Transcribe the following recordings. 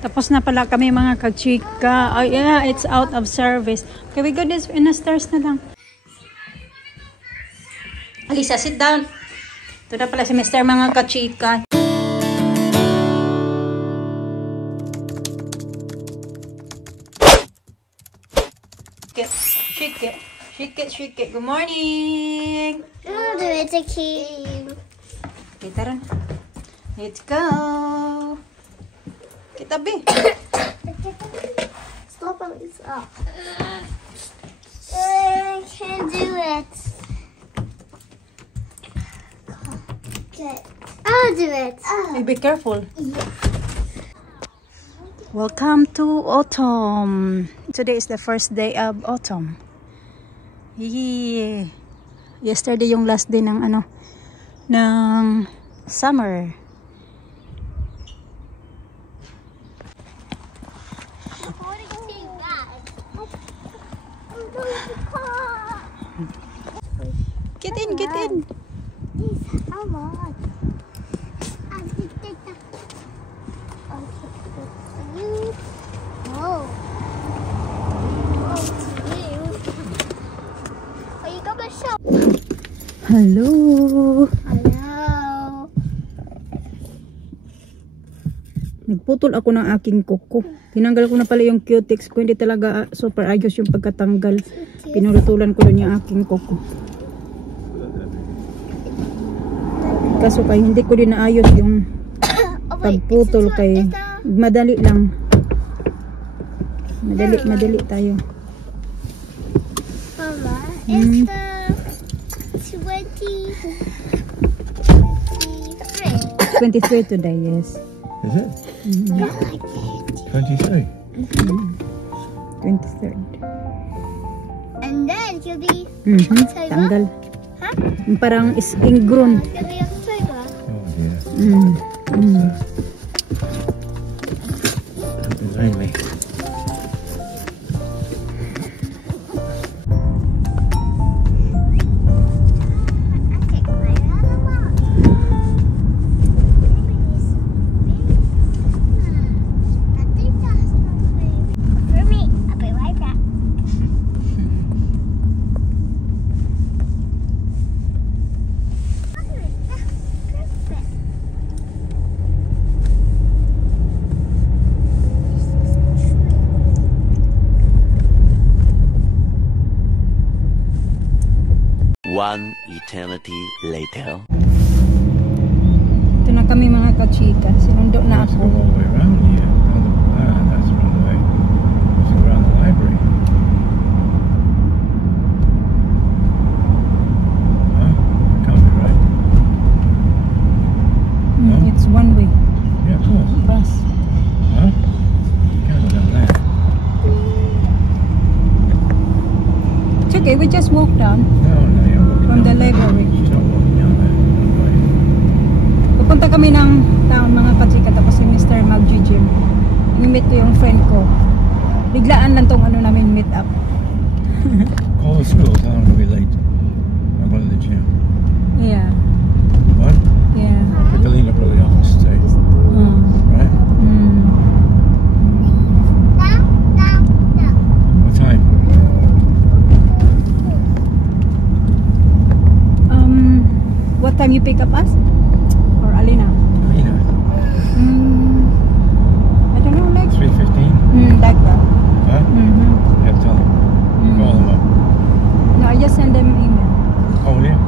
Tapos na pala kami mga kachika. Oh yeah, it's out of service. Okay, we go this in the stairs na lang. Alisa, sit down. Ito na pala si Mr. mga kachika. Shake it. Shake it, shake it. Good morning. It's a key. Okay, tara na. Let's go. Kitabi. Stop it up. I can't do it. Okay. I'll do it. Hey, be careful. Welcome to autumn. Today is the first day of autumn. Yeah. Yesterday yung last day ng ng summer. Get in, get in. Come on. Hello. Hello. Nagputol ako ng aking kuko. Tinanggal ko na pala yung cutex ko. Hindi talaga super ayos yung pagkatanggal. Pinurutulan ko doon yung aking kuko. Kaso kay hindi ko din naayos yung pagputol kay madali lang. Madali tayo. Mama, it's the 23 today, yes. Is it? 23? 23rd. And then you'll be Tanggal. Huh? Parang ingrown. You'll be October. Oh, yeah. Lonely. One eternity later. Ito na kami mga kachika. Sinundo na Let's go ako. all the way around here. That's around the way. Let's go around the library. Huh? That can't be right. It's one way. Yeah, of course. Bus. Huh? You can't go down there. It's okay, we just walk down No, you're walking from the down there. library. Just not walking down there. Right. Pupunta kami ng town mga kachika. Tapos si Mr. mag-gym. I-meet ko yung friend ko. Biglaan lang tong namin meet up. Call the school, tell them to be late. I'm going to the gym. Yeah. What? Yeah. Pick a link up at the office today. Right? What time? What time you pick up us? Or Alina? Alina. I don't know, like 3:15? like that. Huh? Yeah, tell them. Call them up. No, I just send them email. Oh, yeah?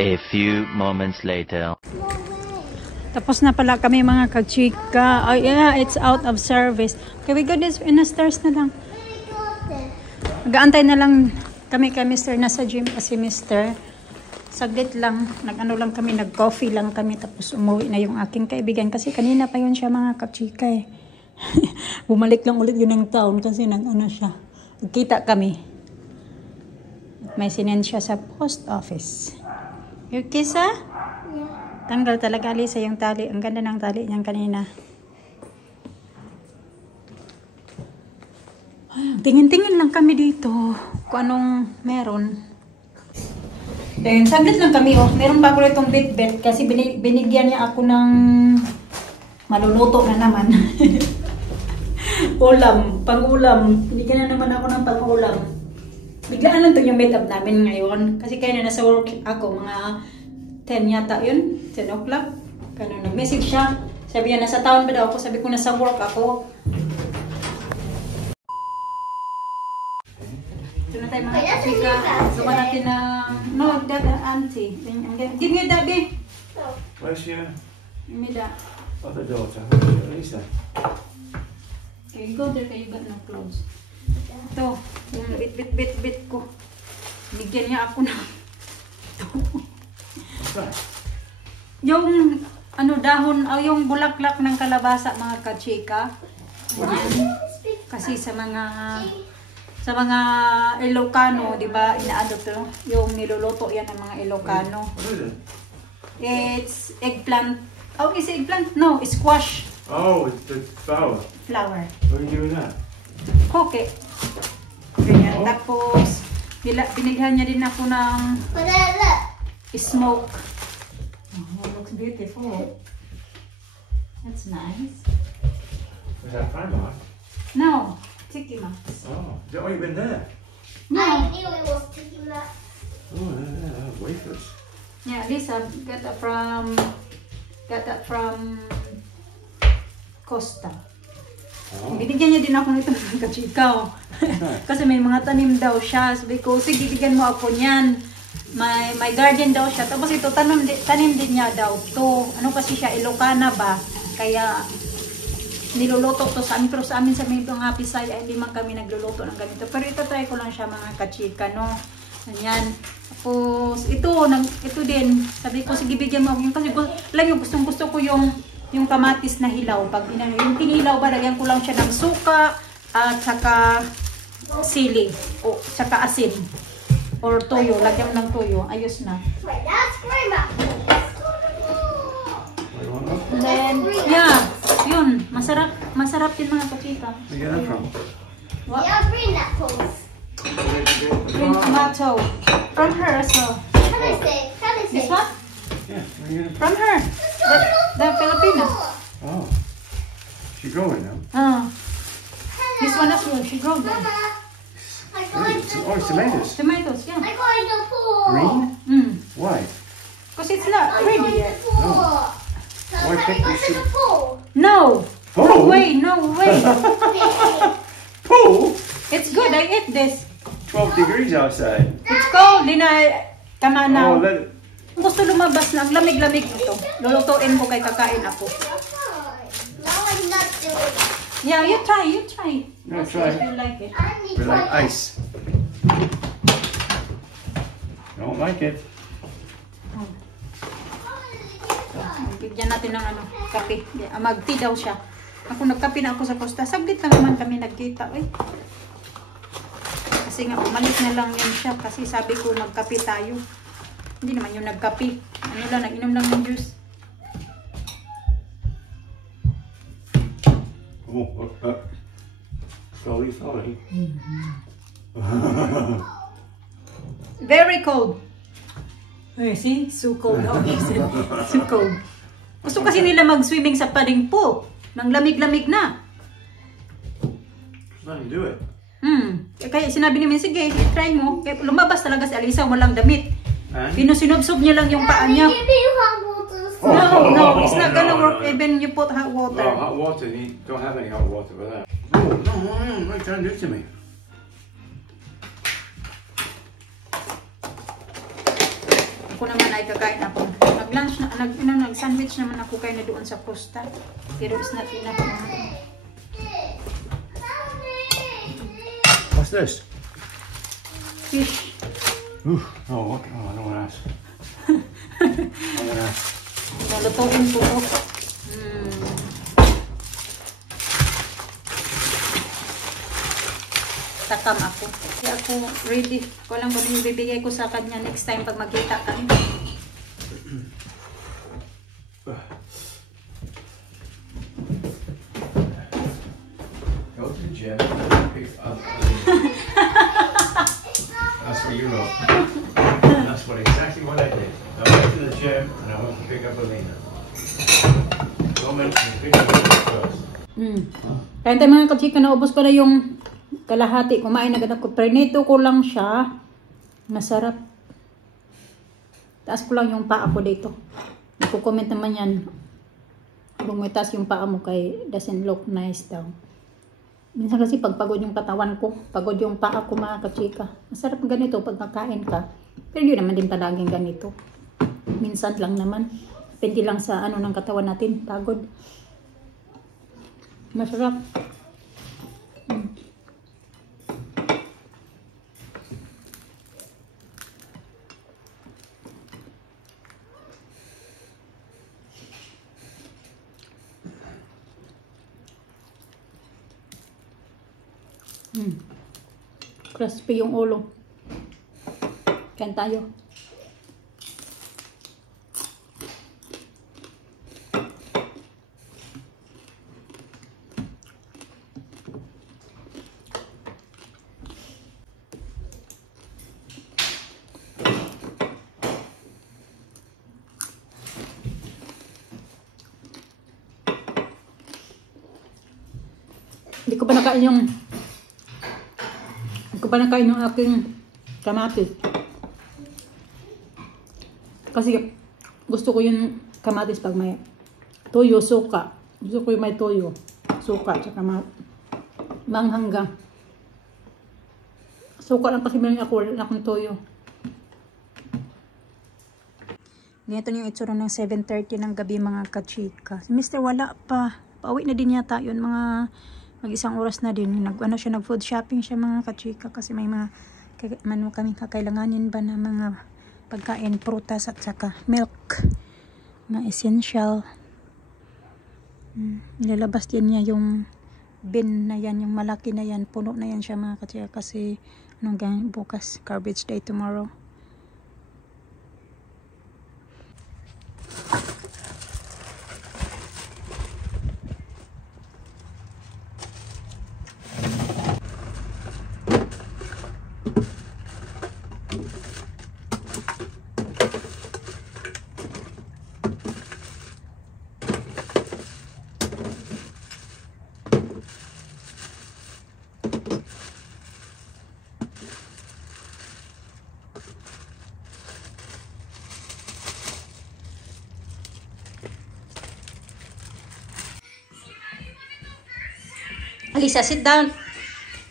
A few moments later. Tapos na pala kami mga kachika. Oh yeah, it's out of service. Okay, we go this in the stairs na lang. Mag-aantay na lang kami kay Mr. nasa gym kasi Mr. Saglit lang, nag-ano lang kami, nag-coffee lang kami tapos umuwi na yung aking kaibigan kasi kanina pa yun siya mga kachika eh. Bumalik lang ulit yun ng town kasi nag-ano siya. Nagkita kami. May sinend siya sa post office. Your kiss ah? Yeah. Tanggal talaga Lisa yung tali. Ang ganda ng tali niyan kanina. Tingin-tingin lang kami dito kung anong meron. Then, saglit lang kami, oh. Meron pa ako itong bit-bit kasi binigyan niya ako ng maluluto na naman. Ulam, pang-ulam. Binigyan na naman ako ng pang-ulam. Biglaan lang ito yung meet up namin ngayon. Kasi kaya na nasa work ako, mga 10 yata yun, 10 o'clock. Kaya nag-message siya. Sabi niya, nasa town ba daw ako? Sabi ko, nasa work ako. Ito na tayo mga chika. Gawa natin na... No, that auntie. Give me that, babe. Where's your Give me that. other daughter? Where's Lisa? Okay, you go there kaya you got no clothes. Ito, yung bit ko. Bigyan niya ako ng... What's that? Yung ano dahon, yung bulaklak ng kalabasa mga kachika. Ayan. Kasi sa mga Ilocano, 'di ba? Inaano to, yung niluluto yan ng mga Ilocano. What is it? It's eggplant. Oh, is it eggplant? No, it's squash Oh, it's the flower. flower. What are you doing that? Cook it. Ganyan. Oh. Tapos binigyan niya din ako ng But then look. smoke. Oh, it looks beautiful. That's nice. Was that Primark? No, Tiki Maxx. Oh, oh, you've been there. No. I knew it was taking that. Oh, yeah, wafers. Yeah, Lisa got that from Costa. Oh. Binigyan niya din ako nito ng kachikaw. Kasi may mga tanim daw siya. Sabi ko, sige, bigyan mo ako niyan. May garden daw siya. Tapos ito, tanim din niya daw to. Ano kasi siya, Ilocana ba? Kaya niluluto to sa amin. Pero sa amin sa mga Pisay, ay hindi man kami nagluluto ng ganito. Pero ito, try ko lang siya mga kachika, no? Ganyan. Tapos, ito din. Sabi ko, sige, bigyan mo ako. Kasi lang yung gustong-gusto ko yung kamatis na hilaw. Pag yung pinilaw ba, lagyan ko lang siya ng suka at saka sili o saka asin or toyo. Lagyan ng toyo. Ayos na. Wait, that's grandma. Then, yeah. Yun. Masarap din mga kachika. Where you get that from? What? Yeah, green apples. Green tomato. From her as well. Can I say? This one? Yeah, where you get it From her. The Filipino. Oh, she's growing now. This one as well. She grows them. Mama, I got Really? in the Oh, it's tomatoes. Tomatoes, yeah. I got in the pool. Green? Why? Because it's not I got ready in yet. the pool. So Why can I can't go you to see- the pool? No. No Pool? way, no way. Pool? It's good. I ate this. 12 degrees outside. It's cold. Tama Oh, na. let it. Gusto lumabas na. Ang lamig-lamig ito. Lulutuin ko kay kakain ako. Now I'm not doing it. Yeah, you try. You try. No, If try. you like it. I need We like to ice. Don't like it. Bigyan natin ng kape. Mag-tea daw siya. Ako nagkape na ako sa Costa. Saglit lang naman kami nagkita. Kasi nga umalis na lang yun siya. Kasi sabi ko magkape tayo. Hindi naman yung nagkape. Ano lang, nag-inom lang ng juice. Oh, slowly, slowly. Very cold. Hey, see? So cold. Oh, so cold. Gusto kasi nila mag-swimming sa padding pool. Nang lamig-lamig na. Let him do it. Kaya sinabi namin, sige, try mo. Kaya lumabas talaga si Alisa, walang damit. And? Pinusinubsob niya lang yung paa niya. Give me hot water. No, it's not gonna No, work no. even you put hot water. Oh, hot water. You don't have any hot water for that. Oh, no, what are you trying to do to me? Ako naman ay kakain ako. Nag-lunch na, nag-sandwich naman ako kayo na doon sa Costa. Pero it's not enough. What's this? Fish. Ooh, oh, what? Oh, I don't want to ask. I don't want to ask. Nalutuin ko to. Takam ako. Kaya ako ready. Ko lang kung yung bibigay ko sa kanya next time pag magkita kami. Go to the gym. Pick up. That's what you wrote. That's what exactly what I did. I went to the gym and I went to pick up Alina. Woman, you pick up Alina first. Kaya tayo mga kachika, naubos ko na yung kalahati. Kumain agad ako. Prenito ko lang siya. Masarap. Taas ko lang yung paa ko dito. Nagko-comment naman yan. Kung may taas yung paa mo kay doesn't look nice daw. Minsan kasi pag pagod yung katawan ko, pagod yung paa ko mga kachika. Masarap ganito pag nakain ka. Pero yun naman din palaging ganito. Minsan lang naman. Depende lang sa ano ng katawan natin. Pagod. Masarap. Crispy yung ulo. Kain tayo. Hindi ko pa nakain yung aking kamatis. Kasi gusto ko yung kamatis pag may toyo, suka. Gusto ko yung may toyo, suka, tsaka manghanggang. Suka lang kasi meron ako, wala akong toyo. Ganito yung itsura ng 7:30 ng gabi mga kachika. Si Mr. wala pa. Pauwi na din yata yun mga mag-isang oras na din. Nag-food shopping siya mga kachika kasi may mga kami kakailanganin ba na mga pagkain, prutas at saka milk na essential. Nilalabas din niya yung bin na yan, yung malaki na yan, puno na yan siya mga kachika kasi bukas, garbage day tomorrow. Alisa, sit down.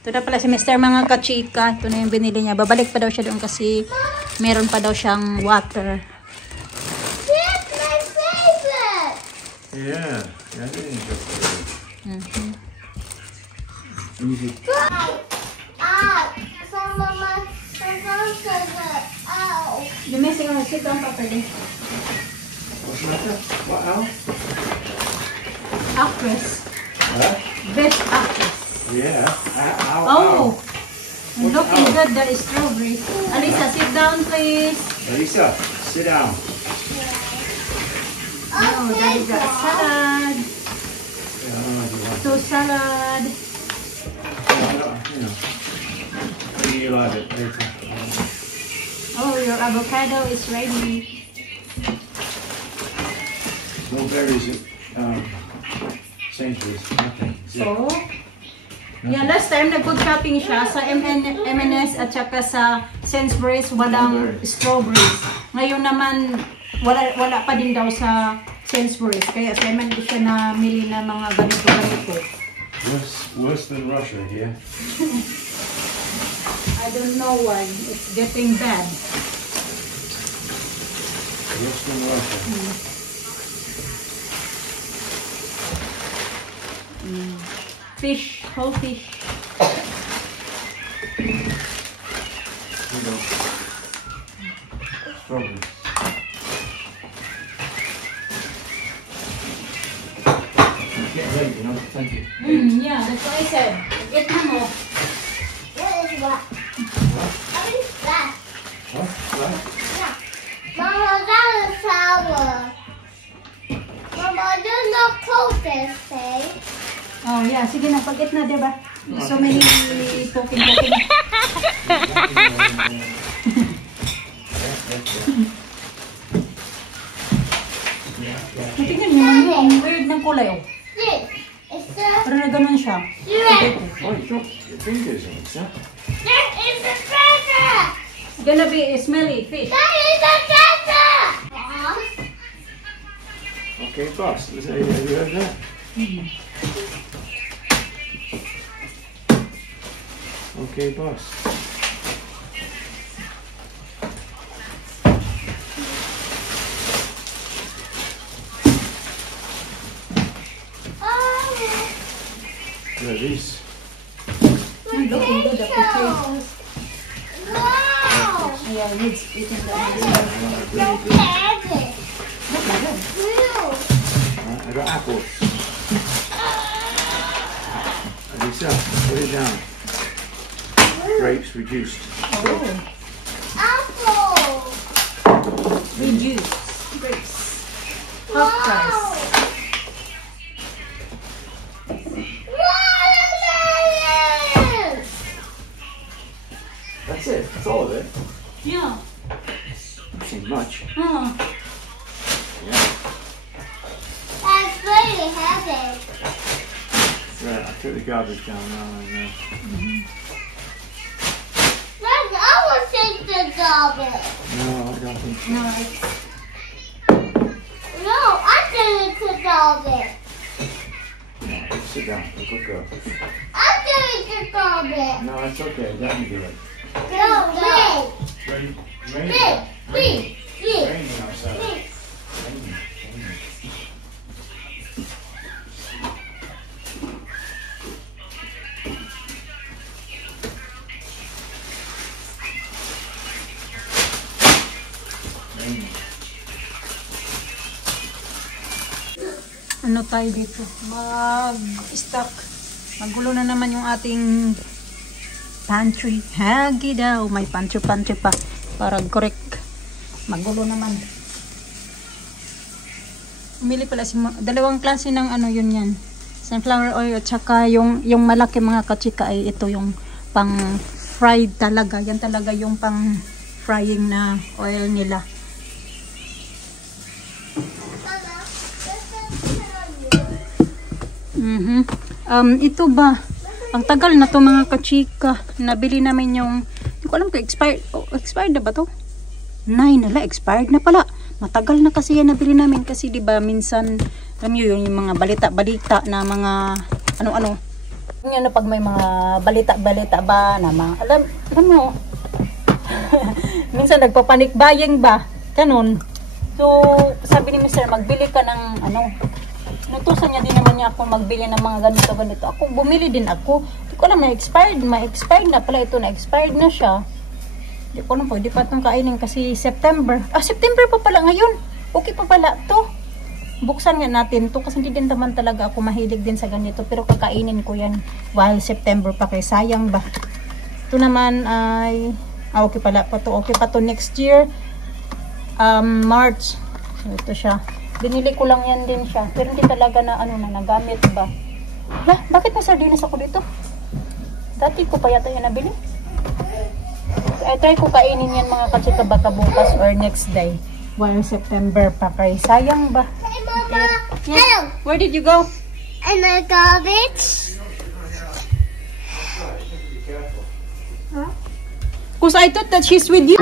Ito na pala si Mr. mga kachika. Ito na yung binili niya. Babalik pa daw siya doon kasi meron pa daw siyang water. That's my favorite. Yeah, I didn't enjoy it. Easy. Some of my favorite. Ow. The messing on, sit down properly. What's the matter? What else? Actress. Huh? Best actress. Yeah. Ow, Oh, and What's looking out? good, the strawberry. Alisa, sit down please. Lisa, sit down. Oh, daddy got a salad. Yeah, you want Two salad. you like it later. Oh, your avocado is ready. No berries at Sainsbury's. Nothing. Is it? So, yeah, last time nag-food shopping siya sa M&S at saka sa Sainsbury's, walang strawberries. Ngayon naman, wala pa din daw sa Sainsbury's. Kaya sa M&S siya namili na mga ganito-ganito. Worse than Russia here. I don't know why. It's getting bad. Worse than Russia. Fish, whole fish. You know. Strawberries. It's getting late, you know. Thank you. Yeah, that's what I said. Get mo. What is what? What is that? What? What? Yeah. Mama, that is sour. Mama, there's no coat this thing. Oh, yeah. Sige na, pag-eat na, diba? So many poking. kulay, oh. This is the Para na ganun siya. red. Oh, you dropped your fingers on it, huh? That is the treasure. It's gonna be a smelly fish. That is the treasure. Okay, boss. Have you heard that? Okay, boss. Yeah, these. Looking good, the potatoes. Wow. Yeah, it's eating the That's heavy. Blue. I got apples. Lisa, put it down. Grapes reduced. Oh, Apple. reduce. Grapes. Half price. Watermelon. That's it. That's all of it. Yeah. Not seen much. Oh. Yeah. That's really heavy. Right, I took the garbage down now. That's our sister garbage. No, I don't think so. No, it's No, I didn't cook garbage. No, sit down. Good girl. I didn't cook garbage. No, it's okay. Let me do it. No, wait. Rain, Wait. raining outside. Wait. Raining. ano tayo dito? Mag-stock. Magulo na naman yung ating pantry. Hagi daw. May pantry pa. Parang correct. Magulo naman. Umili pala si dalawang klase ng ano yun yan. Sunflower oil at saka yung malaki mga kachika ay ito yung pang fried talaga. Yan talaga yung pang frying na oil nila. Ito ba? Ang tagal na to mga kachika. Nabili namin yung, hindi ko alam kung expired. Oh, expired na ba to? Expired na pala. Matagal na kasi yan nabili namin kasi 'di ba minsan alam niyo yung mga balita na mga ano-ano. Yung ano pag may mga balita ba na mga alam mo. Minsan nagpapanik buying ba? Ganun. So, sabi ni Mr. magbili ka ng ano. Nutusan niya din naman niya ako magbili ng mga ganito. Ako bumili din ako. Hindi ko alam na expired na pala ito, na expired na siya. Hindi ko alam, pwede pa itong kainin kasi September. September pa pala ngayon. Okay pa pala to. Buksan nga natin to kasi hindi din naman talaga ako mahilig din sa ganito. Pero kakainin ko yan while September pa kaya sayang ba. Ito naman ay, okay pala pa to. Okay pa to next year. March. So, ito siya. Binili ko lang yan din siya. Pero hindi talaga na ano na nagamit ba. Bakit may sardinas ako dito? Dati ko pa yata yan nabili. I try ko kainin yan mga kachika baka bukas or next day. While September pa kay sayang ba? Hey, Mama. Yeah. Hello. Where did you go? And the garbage. Because I thought that she's with you.